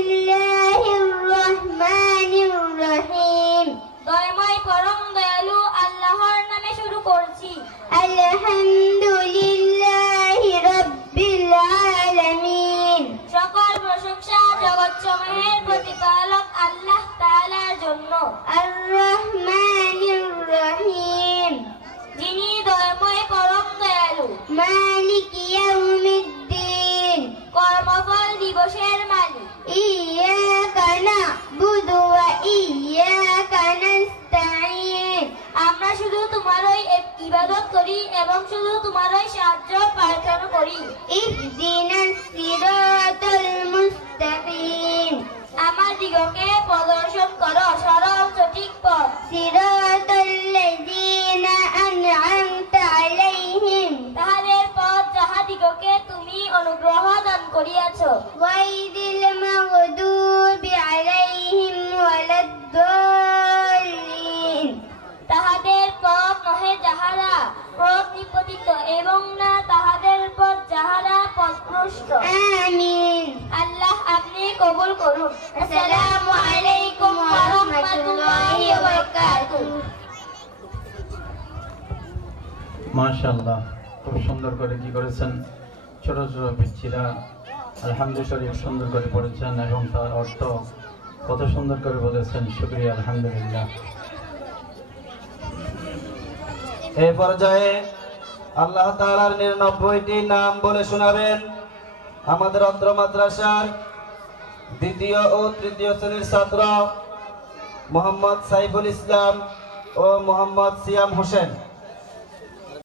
বিসমিল্লাহির রহমানির রহিম। দয়াময় পরম দয়ালু আল্লাহর নামে শুরু করছি। আলহামদুলিল্লাহি রাব্বিল আলামিন। সকল প্রশংসা জগৎসমূহের প্রতিপালক আল্লাহ তাআলার জন্য। আর রহমানির রহিম। যিনি দয়াময় পরম দয়ালু। মালিক ইয়াউমিদ্দিন। কর্মফল দিবসের মালিক। ইয়াকা না'বুদু ওয়া ইয়াকা নাস্তাঈন। আমরা শুধু তোমারই ইবাদত করি এবং শুধু তোমারই সাহায্য প্রার্থনা করি। ইহদিনাস সিরাতাল মুস্তাকিম। আমাদিগকে প্রদর্শন করো সরল সঠিক পথ। সিরাতাল্লাযীনা আন'আমতা আলাইহিম। তাহাদের পথ যাহাদিগকে তুমি অনুগ্রহ দান করিয়াছ। গায়রিল মাগদুবি আলাইহিম ওয়ালাদ-দাল্লিন। তাহাদের পথ নহে যাহারা পথ নিপতিত এবং না তাহাদের পথ যাহারা পথভ্রষ্ট। আমিন। আল্লাহ আপনি কবুল করুন। আসসালামু আলাইকুম ওয়া রাহমাতুল্লাহি ওয়া বারাকাতুহু। মাশাআল্লাহ, খুব সুন্দর করে কি করেছেন ছোট ছোট পিচ্ছিরা আলহামদুলিল্লাহ শরীফ সুন্দর করে পড়েছেন এবং তার অর্থ কত সুন্দর করে বলেছেন। শুকরিয়া, আলহামদুলিল্লাহ। এই পর্যায়ে আল্লাহ তাআলার 99টি নাম বলে শোনাবেন আমাদের অত্র মাদ্রাসার দ্বিতীয় ও তৃতীয় শ্রেণীর ছাত্র মোহাম্মদ সাইফুল ইসলাম ও মোহাম্মদ সিয়াম হোসেন।